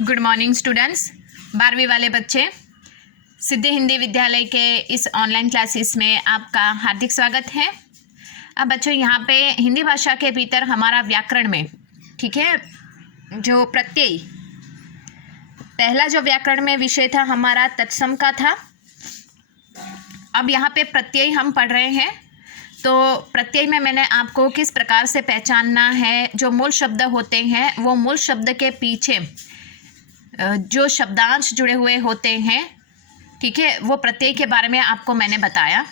Good morning students. 12वीं वाले बच्चे, सिद्धि हिंदी विद्यालय के इस ऑनलाइन क्लासेस में आपका हार्दिक स्वागत है। अब बच्चों यहाँ पे हिंदी भाषा के भीतर हमारा व्याकरण में, ठीक है, जो प्रत्यय, पहला जो व्याकरण में विषय था हमारा तत्सम का था। अब यहाँ पे प्रत्यय हम पढ़ रहे हैं। तो प्रत्यय में मैंने आपको किस प्रकार से पहचानना है, जो मूल शब्द होते हैं वो मूल शब्द के पीछे जो शब्दांश जुड़े हुए होते हैं, ठीक है, वो प्रत्यय के बारे में आपको मैंने बताया।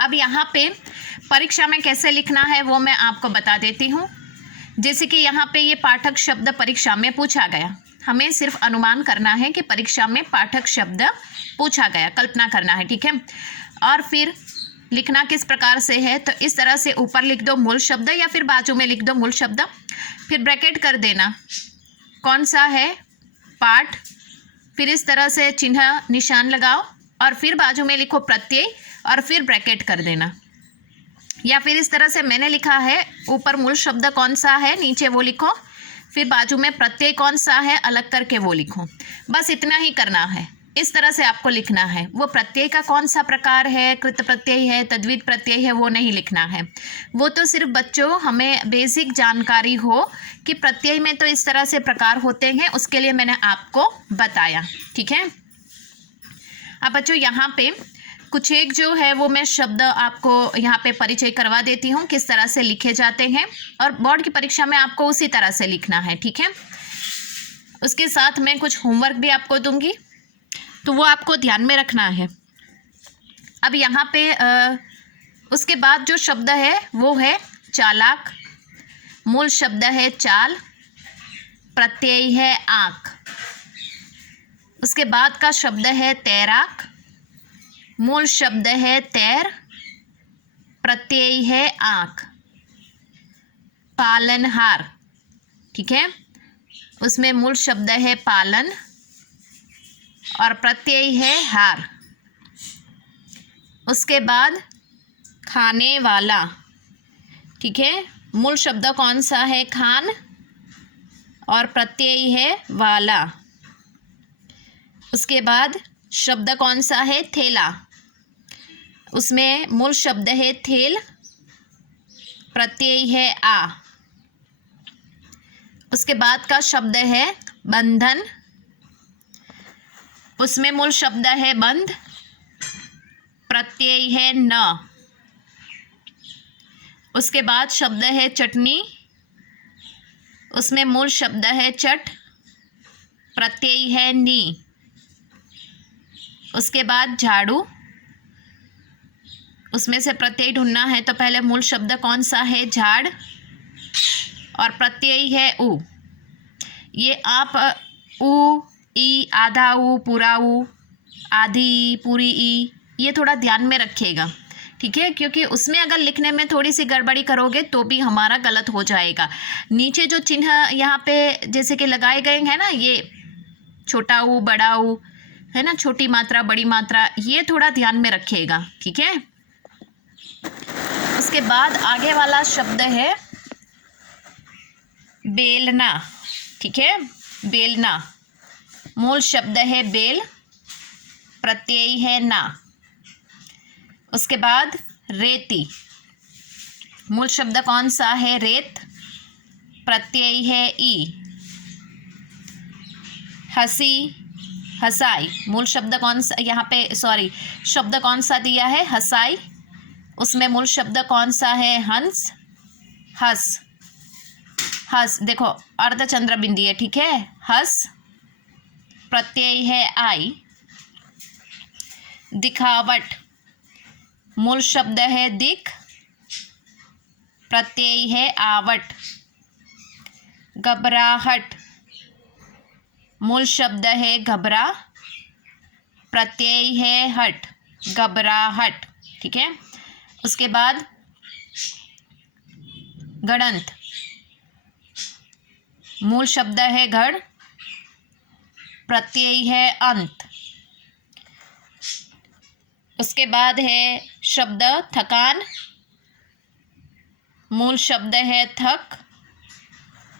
अब यहाँ पे परीक्षा में कैसे लिखना है वो मैं आपको बता देती हूँ। जैसे कि यहाँ पे ये पाठक शब्द परीक्षा में पूछा गया, हमें सिर्फ अनुमान करना है कि परीक्षा में पाठक शब्द पूछा गया, कल्पना करना है, ठीक है। और फिर लिखना किस प्रकार से है, तो इस तरह से ऊपर लिख दो मूल शब्द या फिर बाजू में लिख दो मूल शब्द, फिर ब्रैकेट कर देना कौन सा है पाठ, फिर इस तरह से चिन्ह निशान लगाओ और फिर बाजू में लिखो प्रत्यय और फिर ब्रैकेट कर देना। या फिर इस तरह से मैंने लिखा है, ऊपर मूल शब्द कौन सा है नीचे वो लिखो, फिर बाजू में प्रत्यय कौन सा है अलग करके वो लिखो। बस इतना ही करना है, इस तरह से आपको लिखना है। वो प्रत्यय का कौन सा प्रकार है, कृत प्रत्यय है, तद्वित प्रत्यय है, वो नहीं लिखना है। वो तो सिर्फ बच्चों हमें बेसिक जानकारी हो कि प्रत्यय में तो इस तरह से प्रकार होते हैं, उसके लिए मैंने आपको बताया, ठीक है। अब बच्चों यहाँ पे कुछ एक जो है वो मैं शब्द आपको यहाँ पे परिचय करवा देती हूँ किस तरह से लिखे जाते हैं, और बोर्ड की परीक्षा में आपको उसी तरह से लिखना है, ठीक है। उसके साथ मैं कुछ होमवर्क भी आपको दूंगी, तो वो आपको ध्यान में रखना है। अब यहाँ पे उसके बाद जो शब्द है वो है चालाक, मूल शब्द है चाल, प्रत्यय है आँख। उसके बाद का शब्द है तैराक, मूल शब्द है तैर, प्रत्यय है आँख। पालनहार, ठीक है, उसमें मूल शब्द है पालन और प्रत्यय है हार। उसके बाद खाने वाला, ठीक है, मूल शब्द कौन सा है खान और प्रत्यय है वाला। उसके बाद शब्द कौन सा है थैला, उसमें मूल शब्द है थेल, प्रत्यय है आ। उसके बाद का शब्द है बंधन, उसमें मूल शब्द है बंध, प्रत्यय है न। उसके बाद शब्द है चटनी, उसमें मूल शब्द है चट, प्रत्यय है नी। उसके बाद झाड़ू, उसमें से प्रत्यय ढूंढना है, तो पहले मूल शब्द कौन सा है झाड़ और प्रत्यय है उ। ये आप उ, ई, आधा उ, पूरा उ, आधी ई, पूरी ई, ये थोड़ा ध्यान में रखिएगा, ठीक है, क्योंकि उसमें अगर लिखने में थोड़ी सी गड़बड़ी करोगे तो भी हमारा गलत हो जाएगा। नीचे जो चिन्ह यहाँ पे जैसे कि लगाए गए हैं ना, ये छोटा उ, बड़ा उ, है ना, छोटी मात्रा बड़ी मात्रा, ये थोड़ा ध्यान में रखिएगा, ठीक है। उसके बाद आगे वाला शब्द है बेलना, ठीक है, बेलना, मूल शब्द है बेल, प्रत्यय है ना। उसके बाद रेती, मूल शब्द कौन सा है रेत, प्रत्यय है ई। हंसी, हंसाई, मूल शब्द कौन सा यहाँ पे, सॉरी, शब्द कौन सा दिया है हंसाई, उसमें मूल शब्द कौन सा है हंस, हंस, हंस, देखो अर्धचंद्र बिंदी है, ठीक है, हंस, प्रत्यय है आई। दिखावट, मूल शब्द है दिख, प्रत्यय है आवट। घबराहट, मूल शब्द है घबरा, प्रत्यय है हट, घबराहट, ठीक है। उसके बाद गणंत, मूल शब्द है घड़, प्रत्यय है अंत। उसके बाद है शब्द थकान, मूल शब्द है थक,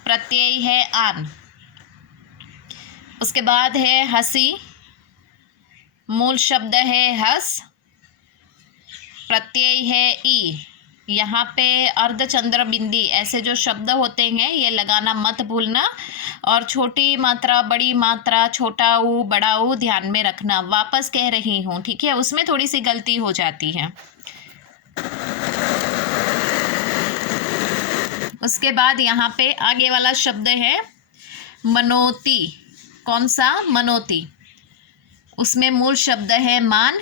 प्रत्यय है आन। उसके बाद है हंसी, मूल शब्द है हस, प्रत्यय है ई। यहाँ पे अर्धचंद्र बिंदी ऐसे जो शब्द होते हैं ये लगाना मत भूलना, और छोटी मात्रा, बड़ी मात्रा, छोटा ऊ, बड़ा ऊ ध्यान में रखना। वापस कह रही हूँ, ठीक है, उसमें थोड़ी सी गलती हो जाती है। उसके बाद यहाँ पे आगे वाला शब्द है मनोती। कौन सा? मनोती। उसमें मूल शब्द है मान,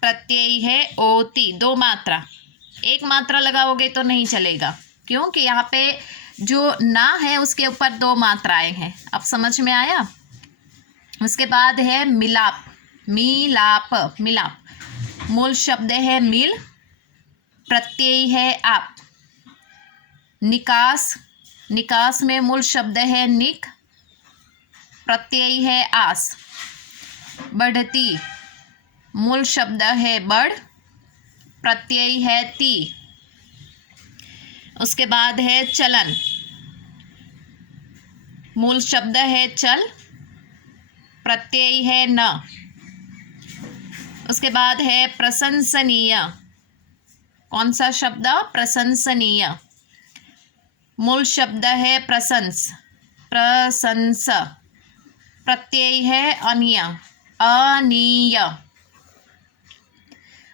प्रत्यय है ओती, दो मात्रा। एक मात्रा लगाओगे तो नहीं चलेगा, क्योंकि यहाँ पे जो ना है उसके ऊपर दो मात्राएं हैं। अब समझ में आया? उसके बाद है मिलाप, मिलाप, मिलाप। मूल शब्द है मिल, प्रत्यय है आप। निकास, निकास में मूल शब्द है निक, प्रत्यय है आस। बढ़ती, मूल शब्द है बढ़, प्रत्यय है ती। उसके बाद है चलन, मूल शब्द है चल, प्रत्यय है न। उसके बाद है प्रशंसनीय। कौन सा शब्द? प्रशंसनीय। मूल शब्द है प्रशंस, प्रशंस, प्रत्यय है अनीय, अनीय।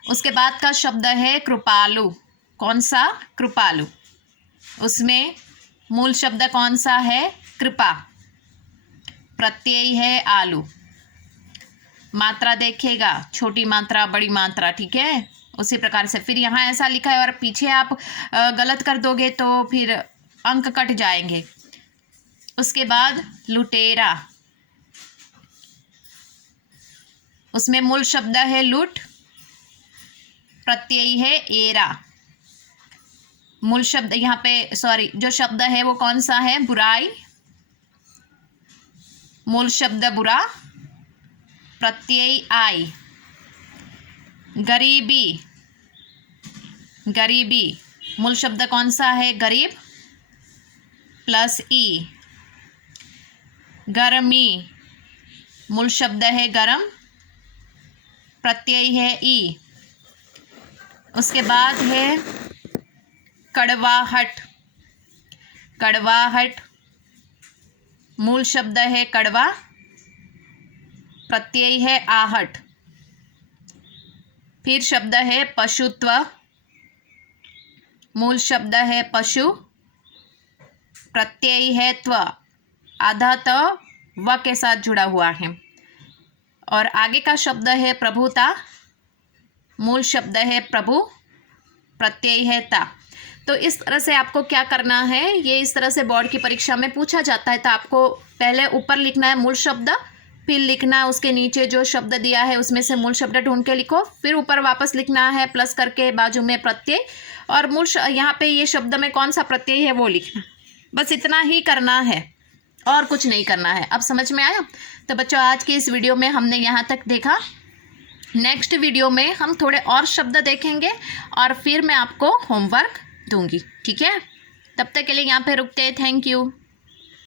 उसके बाद का शब्द है कृपालु। कौन सा? कृपालु। उसमें मूल शब्द कौन सा है? कृपा, प्रत्यय है आलू। मात्रा देखेगा, छोटी मात्रा, बड़ी मात्रा, ठीक है, उसी प्रकार से। फिर यहाँ ऐसा लिखा है और पीछे आप गलत कर दोगे तो फिर अंक कट जाएंगे। उसके बाद लुटेरा, उसमें मूल शब्द है लुट, प्रत्यय है एरा। मूल शब्द यहाँ पे जो शब्द है वो कौन सा है? बुराई, मूल शब्द बुरा, प्रत्यय आई। गरीबी, गरीबी, मूल शब्द कौन सा है? गरीब, प्लस ई। गर्मी, मूल शब्द है गरम, प्रत्यय है ई। उसके बाद है कड़वाहट, कड़वाहट, मूल शब्द है कड़वा, प्रत्यय है आहट। फिर शब्द है पशुत्व, मूल शब्द है पशु, प्रत्यय है त्व, आधा त व के साथ जुड़ा हुआ है। और आगे का शब्द है प्रभुता, मूल शब्द है प्रभु, प्रत्यय है ता। तो इस तरह से आपको क्या करना है, ये इस तरह से बोर्ड की परीक्षा में पूछा जाता है। तो आपको पहले ऊपर लिखना है मूल शब्द, फिर लिखना है उसके नीचे जो शब्द दिया है उसमें से मूल शब्द ढूंढ के लिखो, फिर ऊपर वापस लिखना है प्लस करके बाजू में प्रत्यय, और यहाँ पे ये शब्द में कौन सा प्रत्यय है वो लिखना। बस इतना ही करना है और कुछ नहीं करना है। अब समझ में आया? तो बच्चों आज की इस वीडियो में हमने यहाँ तक देखा। नेक्स्ट वीडियो में हम थोड़े और शब्द देखेंगे और फिर मैं आपको होमवर्क दूंगी, ठीक है? तब तक के लिए यहाँ पे रुकते हैं। Thank you.